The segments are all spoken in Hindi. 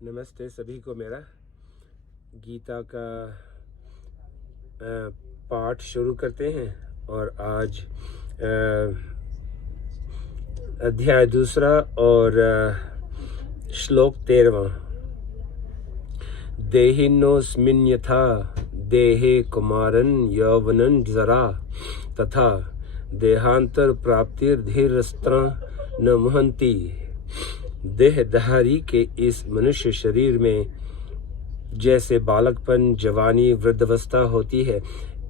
नमस्ते सभी को। मेरा गीता का पाठ शुरू करते हैं और आज अध्याय दूसरा और श्लोक 13वां। देहिनोऽस्मिन् यथा देहे कुमारं यौवनं जरा तथा देहांतर प्राप्तिर्धीरस्त्र न मुहंती। देहधारी के इस मनुष्य शरीर में जैसे बालकपन, जवानी, वृद्धावस्था होती है,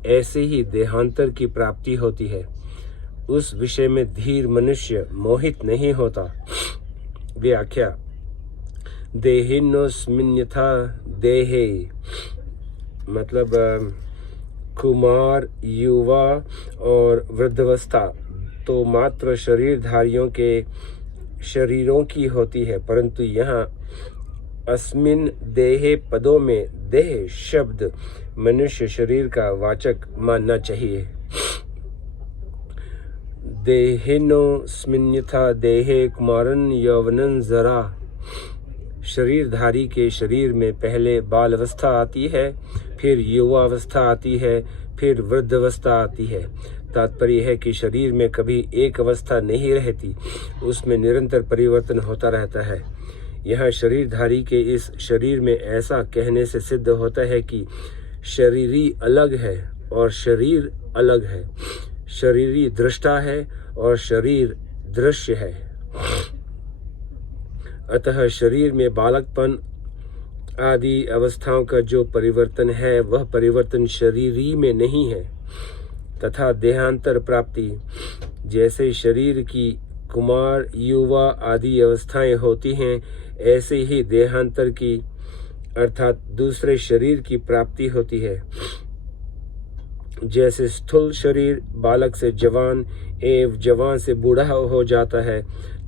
ऐसे ही देहांतर की प्राप्ति होती है। उस विषय में धीर मनुष्य मोहित नहीं होता। व्याख्या। देहिनोऽस्मिन् यथा देहे मतलब कुमार, युवा और वृद्धावस्था तो मात्र शरीरधारियों के शरीरों की होती है, परंतु यहाँ अस्मिन देहे पदों में देह शब्द मनुष्य शरीर का वाचक मानना चाहिए। देहिनोऽस्मिन् यथा देहे कुमारं यौवनं जरा। शरीरधारी के शरीर में पहले बाल अवस्था आती है, फिर युवावस्था आती है, फिर वृद्धावस्था आती है। तात्पर्य है कि शरीर में कभी एक अवस्था नहीं रहती, उसमें निरंतर परिवर्तन होता रहता है। यहाँ शरीरधारी के इस शरीर में ऐसा कहने से सिद्ध होता है कि शरीरी अलग है और शरीर अलग है। शरीरी दृष्टा है और शरीर दृश्य है। अतः शरीर में बालकपन आदि अवस्थाओं का जो परिवर्तन है, वह परिवर्तन शरीरी में नहीं है। तथा देहांतर प्राप्ति, जैसे शरीर की कुमार, युवा आदि अवस्थाएं होती हैं, ऐसे ही देहांतर की अर्थात दूसरे शरीर की प्राप्ति होती है। जैसे स्थूल शरीर बालक से जवान एवं जवान से बूढ़ा हो जाता है,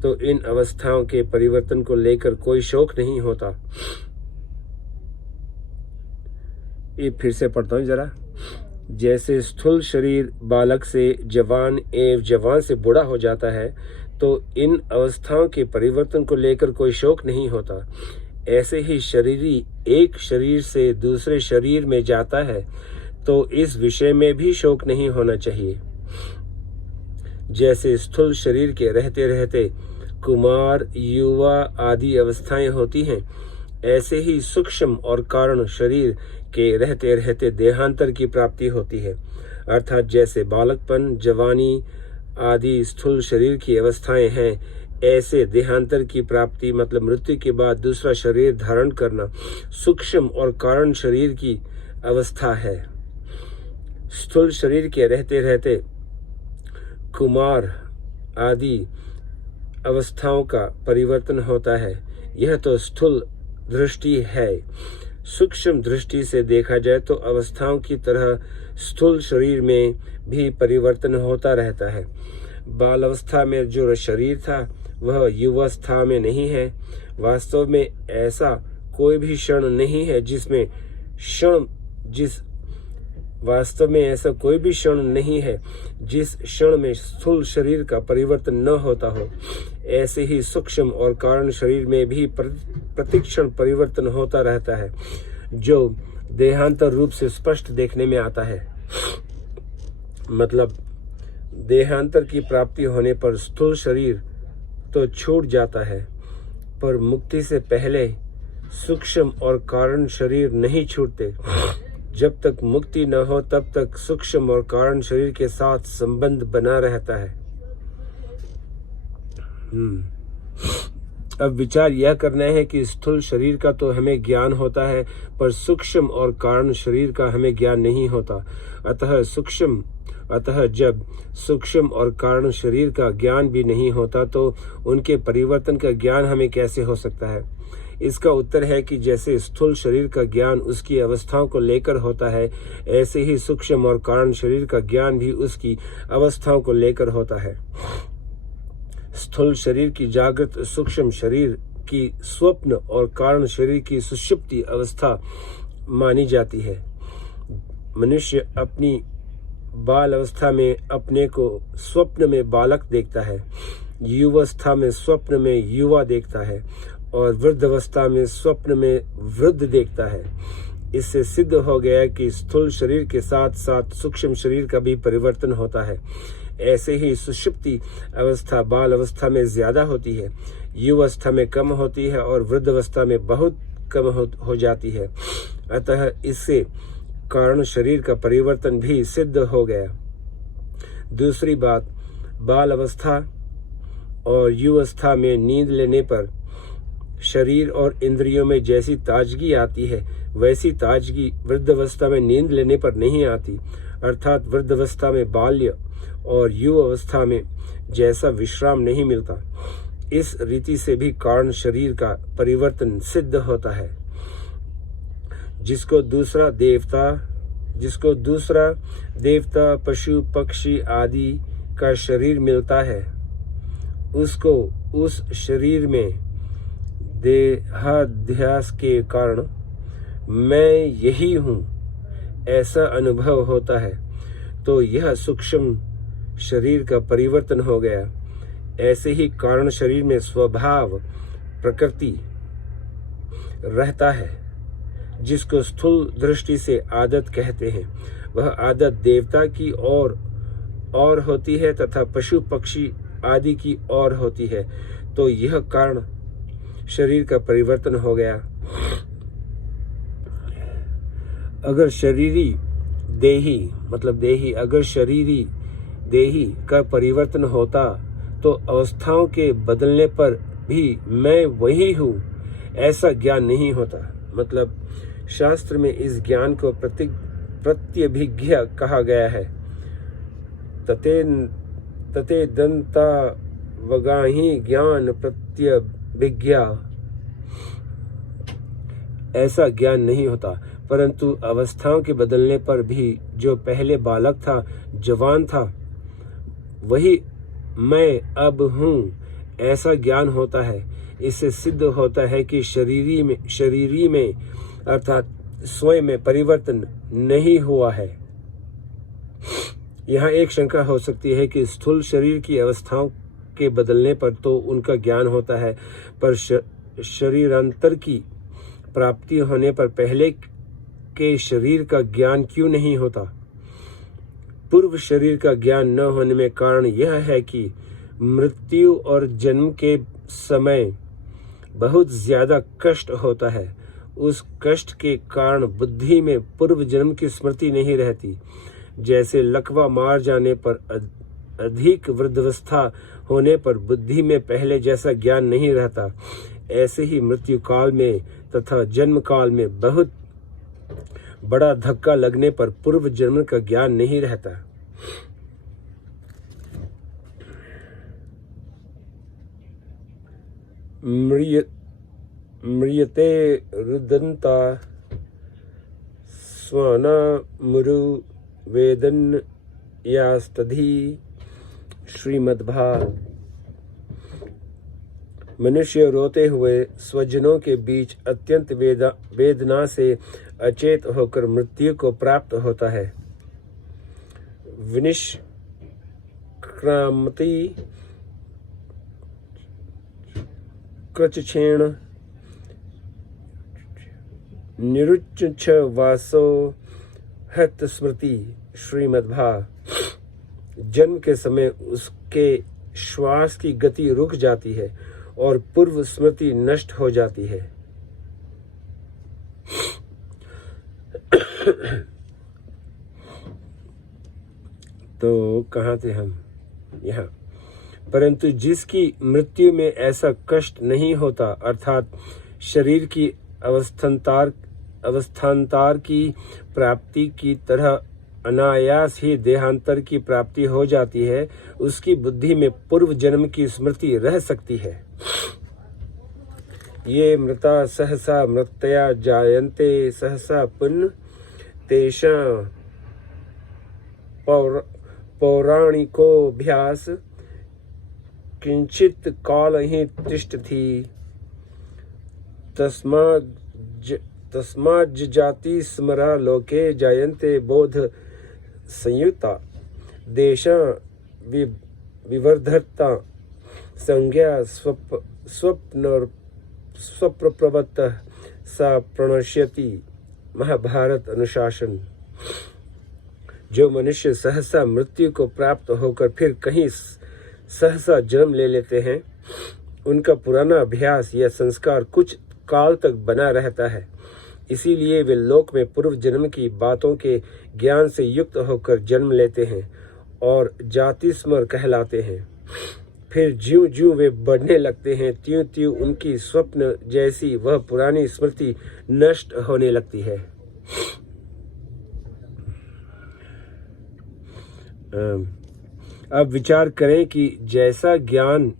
तो इन अवस्थाओं के परिवर्तन को लेकर कोई शोक नहीं होता। ये फिर से पढ़ता हूँ जरा। जैसे स्थूल शरीर बालक से जवान एवं जवान से बूढ़ा हो जाता है, तो इन अवस्थाओं के परिवर्तन को लेकर कोई शोक नहीं होता। ऐसे ही शरीरी एक शरीर से दूसरे शरीर में जाता है, तो इस विषय में भी शोक नहीं होना चाहिए। जैसे स्थूल शरीर के रहते रहते कुमार, युवा आदि अवस्थाएं होती हैं, ऐसे ही सूक्ष्म और कारण शरीर के रहते रहते देहांतर की प्राप्ति होती है। अर्थात जैसे बालकपन, जवानी आदि स्थूल शरीर की अवस्थाएं हैं, ऐसे देहांतर की प्राप्ति मतलब मृत्यु के बाद दूसरा शरीर धारण करना सूक्ष्म और कारण शरीर की अवस्था है। स्थूल शरीर के रहते रहते कुमार आदि अवस्थाओं का परिवर्तन होता है। यह तो स्थूल दृष्टि है। सूक्ष्म दृष्टि से देखा जाए तो अवस्थाओं की तरह स्थूल शरीर में भी परिवर्तन होता रहता है। बाल अवस्था में जो शरीर था, वह युवावस्था में नहीं है। वास्तव में ऐसा कोई भी क्षण नहीं है जिसमें जिस क्षण में स्थूल शरीर का परिवर्तन न होता हो। ऐसे ही सूक्ष्म और कारण शरीर में भी प्रतिक्षण परिवर्तन होता रहता है, जो देहांतर रूप से स्पष्ट देखने में आता है। मतलब देहांतर की प्राप्ति होने पर स्थूल शरीर तो छूट जाता है, पर मुक्ति से पहले सूक्ष्म और कारण शरीर नहीं छूटते। जब तक मुक्ति न हो, तब तक सूक्ष्म और कारण शरीर के साथ संबंध बना रहता है। अब विचार यह करना है कि स्थूल शरीर का तो हमें ज्ञान होता है, पर सूक्ष्म और कारण शरीर का हमें ज्ञान नहीं होता। अतः जब सूक्ष्म और कारण शरीर का ज्ञान भी नहीं होता, तो उनके परिवर्तन का ज्ञान हमें कैसे हो सकता है? इसका उत्तर है कि जैसे स्थूल शरीर का ज्ञान उसकी अवस्थाओं को लेकर होता है, ऐसे ही सूक्ष्म और कारण शरीर का ज्ञान भी उसकी अवस्थाओं को लेकर होता है। स्थूल शरीर की जागृत, सूक्ष्म शरीर की स्वप्न और कारण शरीर की सुषुप्ति अवस्था मानी जाती है। मनुष्य अपनी बाल अवस्था में अपने को स्वप्न में बालक देखता है, युवावस्था में स्वप्न में युवा देखता है और वृद्धावस्था में स्वप्न में वृद्ध देखता है। इससे सिद्ध हो गया कि स्थूल शरीर के साथ साथ सूक्ष्म शरीर का भी परिवर्तन होता है। ऐसे ही सुषुप्ति अवस्था बाल अवस्था में ज्यादा होती है, युवावस्था में कम होती है और वृद्धावस्था में बहुत कम हो जाती है। अतः इससे कारण शरीर का परिवर्तन भी सिद्ध हो गया। दूसरी बात, बाल अवस्था और युवावस्था में नींद लेने पर शरीर और इंद्रियों में जैसी ताजगी आती है, वैसी ताजगी वृद्धावस्था में नींद लेने पर नहीं आती। अर्थात वृद्धावस्था में बाल्य और युवावस्था में जैसा विश्राम नहीं मिलता। इस रीति से भी कारण शरीर का परिवर्तन सिद्ध होता है। जिसको दूसरा देवता पशु पक्षी आदि का शरीर मिलता है, उसको उस शरीर में देहाध्यास के कारण मैं यही हूँ ऐसा अनुभव होता है, तो यह सूक्ष्म शरीर का परिवर्तन हो गया। ऐसे ही कारण शरीर में स्वभाव प्रकृति रहता है, जिसको स्थूल दृष्टि से आदत कहते हैं। वह आदत देवता की और होती है तथा पशु पक्षी आदि की और होती है, तो यह कारण शरीर का परिवर्तन हो गया। अगर शरीरी देही का परिवर्तन होता तो अवस्थाओं के बदलने पर भी मैं वही हूँ ऐसा ज्ञान नहीं होता। मतलब शास्त्र में इस ज्ञान को प्रत्यभिज्ञा कहा गया है। तते दंता वगाही ज्ञान प्रत्यभिज्ञा, ऐसा ज्ञान नहीं होता। परंतु अवस्थाओं के बदलने पर भी जो पहले बालक था, जवान था, वही मैं अब हूँ ऐसा ज्ञान होता है। इससे सिद्ध होता है कि शरीरी में अर्थात स्वयं में परिवर्तन नहीं हुआ है। यहाँ एक शंका हो सकती है कि स्थूल शरीर की अवस्थाओं के बदलने पर तो उनका ज्ञान होता है, पर शरीरांतर की प्राप्ति होने पर पहले के शरीर का ज्ञान क्यों नहीं होता? पूर्व शरीर का ज्ञान न होने में कारण यह है कि मृत्यु और जन्म के समय बहुत ज्यादा कष्ट होता है। उस कष्ट के कारण बुद्धि में पूर्व जन्म की स्मृति नहीं रहती। जैसे लकवा मार जाने पर अधिक वृद्धावस्था होने पर बुद्धि में पहले जैसा ज्ञान नहीं रहता, ऐसे ही मृत्यु काल में तथा जन्म काल में बहुत बड़ा धक्का लगने पर पूर्व जन्म का ज्ञान नहीं रहता। म्रियते रुदन्ता स्वाना मुरु वेदन यास्तधि श्रीमद्भा। मनुष्य रोते हुए स्वजनों के बीच अत्यंत वेदना से अचेत होकर मृत्यु को प्राप्त होता है। विनिष्क्रामति कृच्छ्रेण निरुच्छ वासो हत स्मृति श्रीमद्भा। जन्म के समय उसके श्वास की गति रुक जाती है और पूर्व स्मृति नष्ट हो जाती है। तो कहाँ थे हम? यहाँ। परंतु जिसकी मृत्यु में ऐसा कष्ट नहीं होता, अर्थात शरीर की अवस्थान्तर की प्राप्ति की तरह अनायास ही देहांतर की प्राप्ति हो जाती है, उसकी बुद्धि में पूर्व जन्म की स्मृति रह सकती है। ये मृता सहसा मृत्या जायन्ते सहसा पुनः तेषां पौराणिकोऽभ्यास किंचित काल ही तिष्ठति। तस्माज्जाति स्मरा लोके जायन्ते बोध संयुक्ता देशा विवर्धता संज्ञा स्वप्रवृत्तः सा प्रणश्यति महाभारत अनुशासन। जो मनुष्य सहसा मृत्यु को प्राप्त होकर फिर कहीं सहसा जन्म ले लेते हैं, उनका पुराना अभ्यास या संस्कार कुछ काल तक बना रहता है। इसीलिए वे लोक में पूर्व जन्म की बातों के ज्ञान से युक्त होकर जन्म लेते हैं और जाति स्मर कहलाते हैं। फिर ज्यों ज्यों वे बढ़ने लगते हैं, त्यों त्यों उनकी स्वप्न जैसी वह पुरानी स्मृति नष्ट होने लगती है। अब विचार करें कि जैसा ज्ञान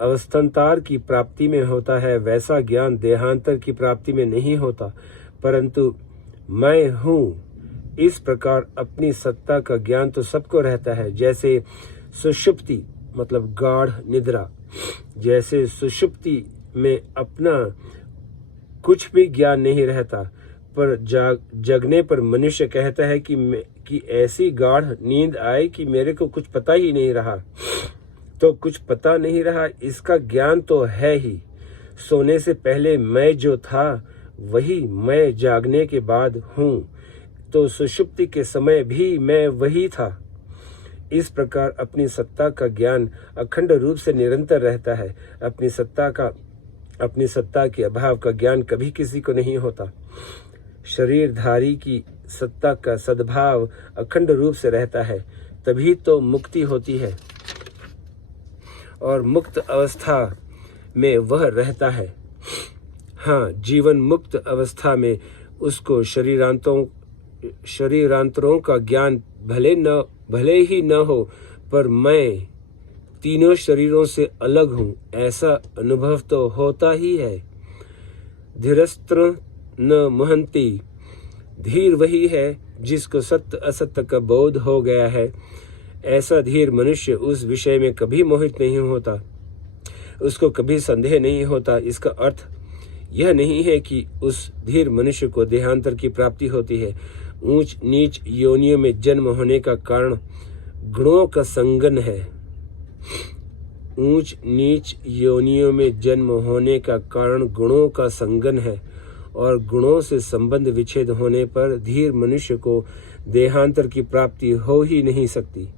अवस्थान्तर की प्राप्ति में होता है, वैसा ज्ञान देहांतर की प्राप्ति में नहीं होता, परंतु मैं हूँ इस प्रकार अपनी सत्ता का ज्ञान तो सबको रहता है। जैसे सुषुप्ति मतलब गाढ़ निद्रा, जैसे सुषुप्ति में अपना कुछ भी ज्ञान नहीं रहता, पर जगने पर मनुष्य कहता है कि ऐसी गाढ़ नींद आए कि मेरे को कुछ पता ही नहीं रहा। तो कुछ पता नहीं रहा, इसका ज्ञान तो है ही। सोने से पहले मैं जो था वही मैं जागने के बाद हूँ, तो सुषुप्ति के समय भी मैं वही था। इस प्रकार अपनी सत्ता का ज्ञान अखंड रूप से निरंतर रहता है। अपनी सत्ता के अभाव का ज्ञान कभी किसी को नहीं होता। शरीरधारी की सत्ता का सद्भाव अखंड रूप से रहता है, तभी तो मुक्ति होती है और मुक्त अवस्था में वह रहता है। हाँ, जीवन मुक्त अवस्था में उसको शरीरांतरों का ज्ञान भले ही न हो, पर मैं तीनों शरीरों से अलग हूँ ऐसा अनुभव तो होता ही है। धीरस्त्र न मुहंती, धीर वही है जिसको सत्य असत्य का बोध हो गया है। ऐसा धीर मनुष्य उस विषय में कभी मोहित नहीं होता, उसको कभी संदेह नहीं होता। इसका अर्थ यह नहीं है कि उस धीर मनुष्य को देहांतर की प्राप्ति होती है। ऊंच नीच योनियों में जन्म होने का कारण गुणों का संगन है। ऊंच नीच योनियों में जन्म होने का कारण गुणों का संगन है, और गुणों से संबंध विच्छेद होने पर धीर मनुष्य को देहांतर की प्राप्ति हो ही नहीं सकती।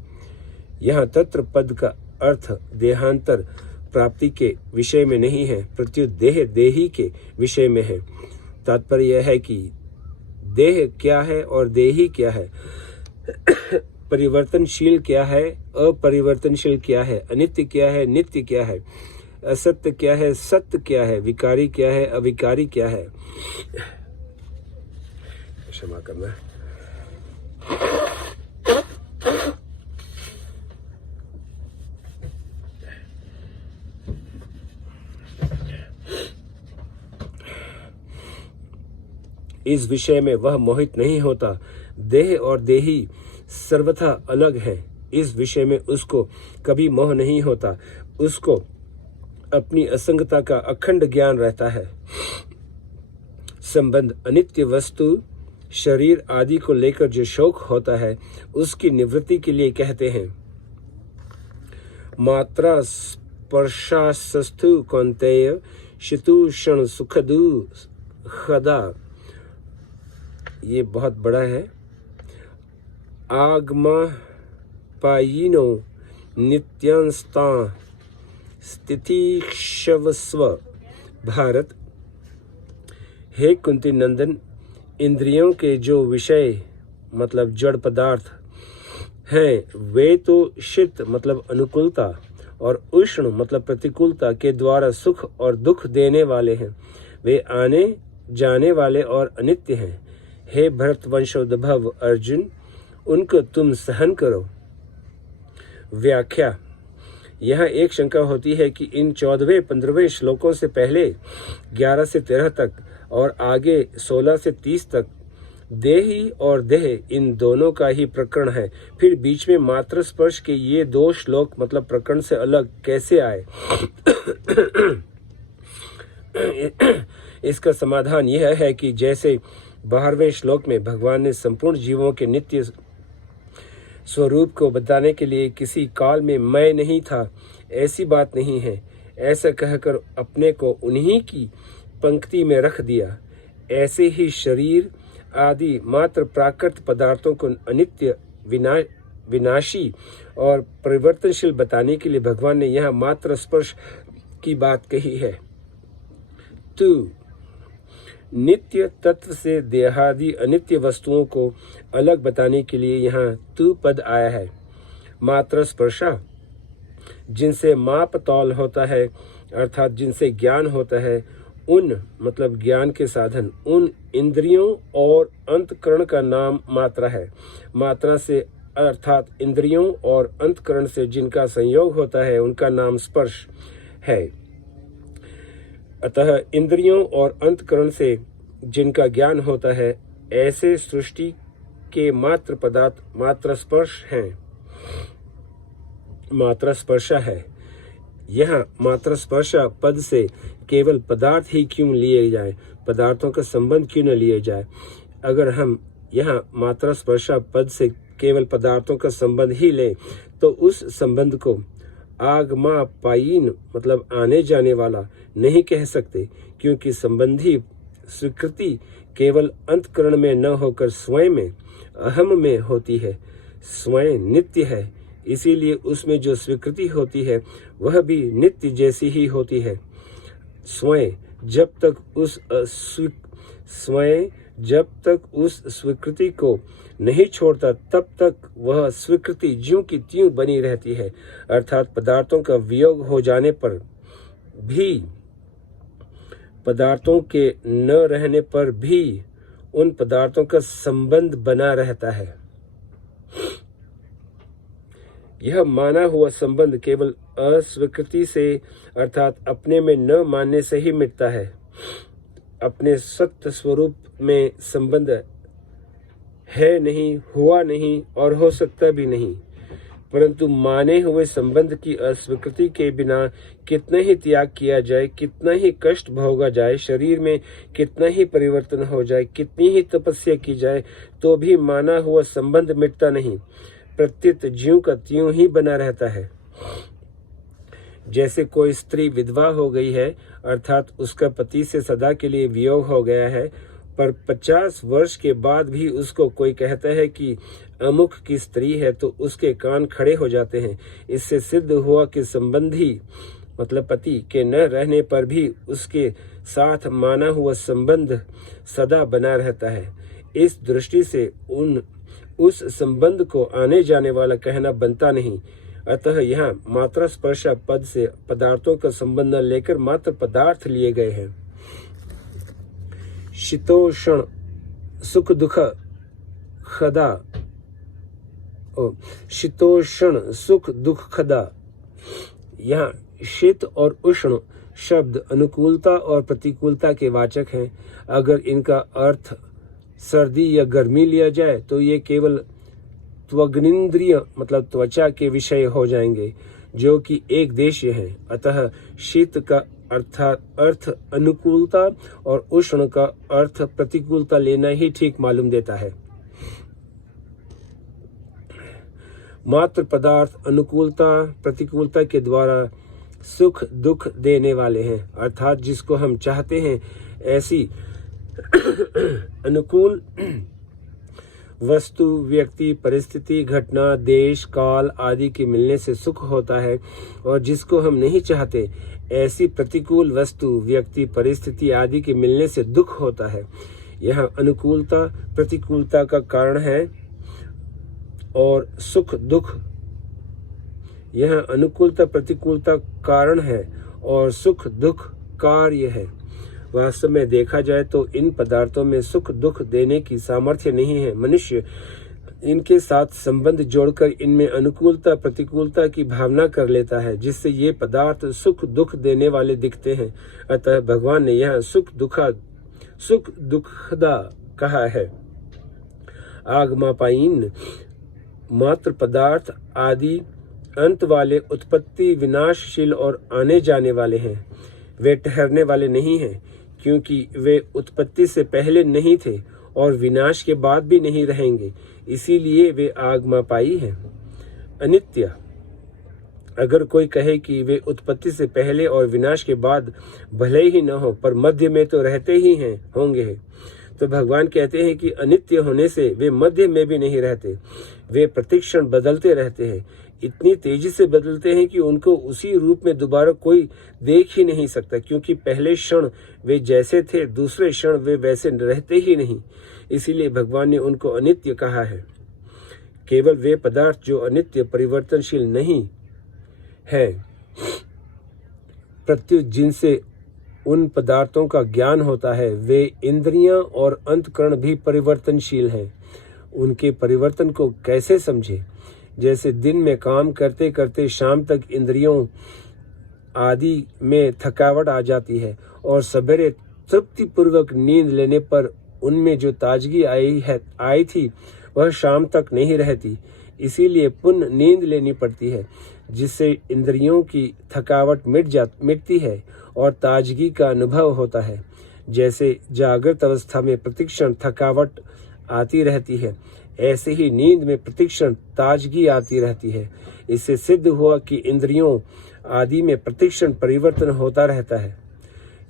यहाँ तत्र पद का अर्थ देहांतर प्राप्ति के विषय में नहीं है, प्रत्युत देही के विषय में है। तात्पर्य यह है कि देह क्या है और देही क्या है, परिवर्तनशील क्या है, अपरिवर्तनशील क्या है, अनित्य क्या है, नित्य क्या है, असत्य क्या है, सत्य क्या है, विकारी क्या है, अविकारी क्या है। क्षमा करना। इस विषय में वह मोहित नहीं होता। देह और देही सर्वथा अलग है। इस विषय में उसको कभी मोह नहीं होता। उसको अपनी असंगता का अखंड ज्ञान रहता है। संबंध अनित्य वस्तु शरीर आदि को लेकर जो शोक होता है, उसकी निवृत्ति के लिए कहते हैं। मात्रा स्पर्शास्तु कौन्तेय शीतुषण सुखदु खदा, ये बहुत बड़ा है। आगमा पायिनो नित्यांस्ता स्थितिक्षवस्व। भारत, हे कुंती नंदन, इंद्रियों के जो विषय मतलब जड़ पदार्थ हैं, वे तो शीत मतलब अनुकूलता और उष्ण मतलब प्रतिकूलता के द्वारा सुख और दुख देने वाले हैं। वे आने जाने वाले और अनित्य हैं। हे भरतवंशोद्भव अर्जुन, उनको तुम सहन करो। व्याख्या। यहाँ एक शंका होती है कि इन 14वें 15वें श्लोकों से पहले 11 से 13 तक और आगे 16 से 30 तक देही और देह इन दोनों का ही प्रकरण है, फिर बीच में मात्र स्पर्श के ये 2 श्लोक मतलब प्रकरण से अलग कैसे आए? इसका समाधान यह है कि जैसे 12वें श्लोक में भगवान ने संपूर्ण जीवों के नित्य स्वरूप को बताने के लिए किसी काल में मैं नहीं था, ऐसी बात नहीं है। ऐसा कहकर अपने को उन्हीं की पंक्ति में रख दिया। ऐसे ही शरीर आदि मात्र प्राकृत पदार्थों को अनित्य, विनाशी और परिवर्तनशील बताने के लिए भगवान ने यहाँ मात्र स्पर्श की बात कही है। तू नित्य तत्व से देहादि अनित्य वस्तुओं को अलग बताने के लिए यहाँ तू पद आया है। मात्र स्पर्शा, जिनसे माप तौल होता है अर्थात जिनसे ज्ञान होता है, उन मतलब ज्ञान के साधन, उन इंद्रियों और अंतकरण का नाम मात्रा है। मात्रा से अर्थात इंद्रियों और अंतकरण से जिनका संयोग होता है उनका नाम स्पर्श है। अतः इंद्रियों और अंतकरण से जिनका ज्ञान होता है, ऐसे सृष्टि के मात्र पदार्थ मात्र स्पर्श हैं, मात्र स्पर्शा है। यहाँ मात्र स्पर्शा पद से केवल पदार्थ ही क्यों लिए जाए, पदार्थों का संबंध क्यों न लिए जाए। अगर हम यहाँ मात्र स्पर्शा पद से केवल पदार्थों का संबंध ही लें तो उस संबंध को आगमापायीन मतलब आने जाने वाला नहीं कह सकते, क्योंकि संबंधी स्वीकृति केवल अंतकरण में न होकर स्वयं में, अहम में होती है। स्वयं नित्य है, इसीलिए उसमें जो स्वीकृति होती है वह भी नित्य जैसी ही होती है। स्वयं जब तक उस स्वीकृति को नहीं छोड़ता तब तक वह स्वीकृति ज्यों की त्यों बनी रहती है। अर्थात पदार्थों का वियोग हो जाने पर भी, पदार्थों के न रहने पर भी उन पदार्थों का संबंध बना रहता है। यह माना हुआ संबंध केवल अस्वीकृति से अर्थात अपने में न मानने से ही मिटता है। अपने सत्य स्वरूप में संबंध है नहीं, हुआ नहीं और हो सकता भी नहीं, परंतु माने हुए संबंध की अस्वीकृति के बिना कितना ही त्याग किया जाए, कितना ही कष्ट भोगा जाए, शरीर में कितना ही परिवर्तन हो जाए, कितनी ही तपस्या की जाए, तो भी माना हुआ संबंध मिटता नहीं, प्रत्युत ज्यों का त्यों ही बना रहता है। जैसे कोई स्त्री विधवा हो गई है अर्थात उसका पति से सदा के लिए वियोग हो गया है, पर 50 वर्ष के बाद भी उसको कोई कहता है कि अमुक की स्त्री है तो उसके कान खड़े हो जाते हैं। इससे सिद्ध हुआ कि संबंधी मतलब पति के न रहने पर भी उसके साथ माना हुआ संबंध सदा बना रहता है। इस दृष्टि से उस संबंध को आने जाने वाला कहना बनता नहीं। अतः यहाँ मात्रा स्पर्श पद से पदार्थों का संबंध न लेकर मात्र पदार्थ लिए गए हैं। शीतोष्ण सुख दुख खदा, शीतोष्ण सुख दुख खदा। यहाँ शीत और उष्ण शब्द अनुकूलता और प्रतिकूलता के वाचक हैं। अगर इनका अर्थ सर्दी या गर्मी लिया जाए तो ये केवल त्वग्निंद्रिय मतलब त्वचा के विषय हो जाएंगे, जो कि एक देशीय है। अतः शीत का अर्थ अनुकूलता और उष्ण का अर्थ प्रतिकूलता लेना ही ठीक मालूम देता है। मात्र पदार्थ अनुकूलता प्रतिकूलता के द्वारा सुख दुख देने वाले हैं, अर्थात जिसको हम चाहते हैं ऐसी अनुकूल वस्तु व्यक्ति परिस्थिति घटना देश काल आदि के मिलने से सुख होता है, और जिसको हम नहीं चाहते ऐसी प्रतिकूल वस्तु व्यक्ति परिस्थिति आदि के मिलने से दुख होता है। यह अनुकूलता प्रतिकूलता का कारण है और सुख दुख, यह अनुकूलता प्रतिकूलता कारण है और सुख दुख कार्य है। वास्तव में देखा जाए तो इन पदार्थों में सुख दुख देने की सामर्थ्य नहीं है। मनुष्य इनके साथ संबंध जोड़कर इनमें अनुकूलता प्रतिकूलता की भावना कर लेता है, जिससे ये पदार्थ सुख दुख देने वाले दिखते हैं। अतः भगवान ने यह सुख दुखदा कहा है। आगमापायीन मात्र पदार्थ आदि अंत वाले उत्पत्ति विनाशशील और आने जाने वाले हैं। वे ठहरने वाले नहीं हैं, क्योंकि वे उत्पत्ति से पहले नहीं थे और विनाश के बाद भी नहीं रहेंगे, इसीलिए वे आगमापायी हैं। अनित्य अगर कोई कहे कि वे उत्पत्ति से पहले और विनाश के बाद भले ही न हो पर मध्य में तो रहते ही हैं होंगे, तो भगवान कहते हैं कि अनित्य होने से वे मध्य में भी नहीं रहते, वे प्रतिक्षण बदलते रहते हैं, इतनी तेजी से बदलते हैं कि उनको उसी रूप में दोबारा कोई देख ही नहीं सकता, क्योंकि पहले क्षण वे जैसे थे दूसरे क्षण वे वैसे रहते ही नहीं। इसीलिए भगवान ने उनको अनित्य कहा है। केवल वे पदार्थ जो अनित्य परिवर्तनशील नहीं है, प्रत्युत जिनसे उन पदार्थों का ज्ञान होता है, वे इंद्रियां और अंतःकरण भी परिवर्तनशील हैं। उनके परिवर्तन को कैसे समझे? जैसे दिन में काम करते करते शाम तक इंद्रियों आदि में थकावट आ जाती है और सवेरे तृप्तिपूर्वक नींद लेने पर उनमें जो ताजगी आई थी वह शाम तक नहीं रहती। इसीलिए पुनः नींद लेनी पड़ती है, जिससे इंद्रियों की थकावट मिटती है और ताजगी का अनुभव होता है। जैसे जागृत अवस्था में प्रतिक्षण थकावट आती रहती है, ऐसे ही नींद में प्रतिक्षण ताजगी आती रहती है। इससे सिद्ध हुआ कि इंद्रियों आदि में प्रतिक्षण परिवर्तन होता रहता है।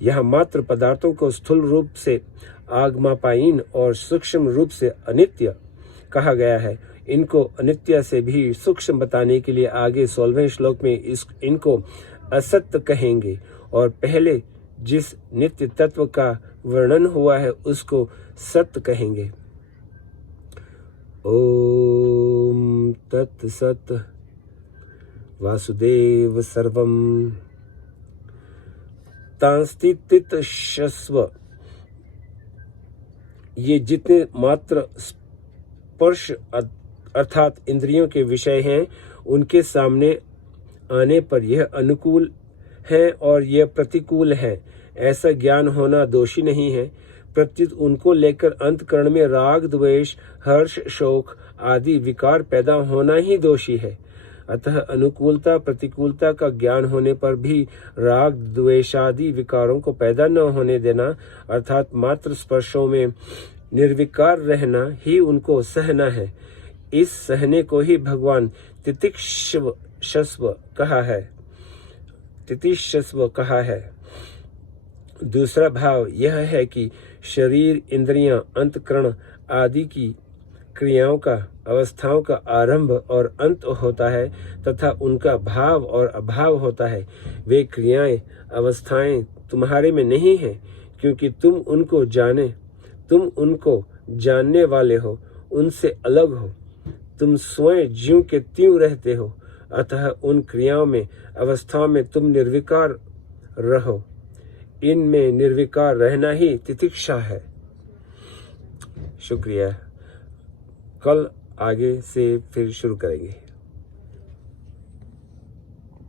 यह मात्र पदार्थों को स्थूल रूप से आगमापायन और सूक्ष्म रूप से अनित्य कहा गया है। इनको अनित्य से भी सूक्ष्म बताने के लिए आगे 16वें श्लोक में इनको असत्य कहेंगे और पहले जिस नित्य तत्व का वर्णन हुआ है उसको सत्य कहेंगे। ओम तत्सत। वासुदेव सर्वम तांस्तितितशस्व। ये जितने मात्र स्पर्श अर्थात इंद्रियों के विषय हैं, उनके सामने आने पर यह अनुकूल है और यह प्रतिकूल है, ऐसा ज्ञान होना दोषी नहीं है। प्रत्युत उनको लेकर अंतःकरण में राग द्वेष हर्ष शोक आदि विकार पैदा होना ही दोषी है। अतः अनुकूलता प्रतिकूलता का ज्ञान होने पर भी राग द्वेषादि विकारों को पैदा न होने देना, अर्थात मात्र स्पर्शों में निर्विकार रहना ही उनको सहना है। इस सहने को ही भगवान तितिक्षस्व कहा है। दूसरा भाव यह है कि शरीर इंद्रियां अंतःकरण आदि की क्रियाओं का अवस्थाओं का आरंभ और अंत होता है तथा उनका भाव और अभाव होता है। वे क्रियाएं अवस्थाएं तुम्हारे में नहीं हैं, क्योंकि तुम उनको जानने वाले हो, उनसे अलग हो। तुम स्वयं ज्यों के त्यों रहते हो, अतः उन क्रियाओं में अवस्थाओं में तुम निर्विकार रहो। इनमें निर्विकार रहना ही तितिक्षा है। शुक्रिया। कल आगे से फिर शुरू करेंगे।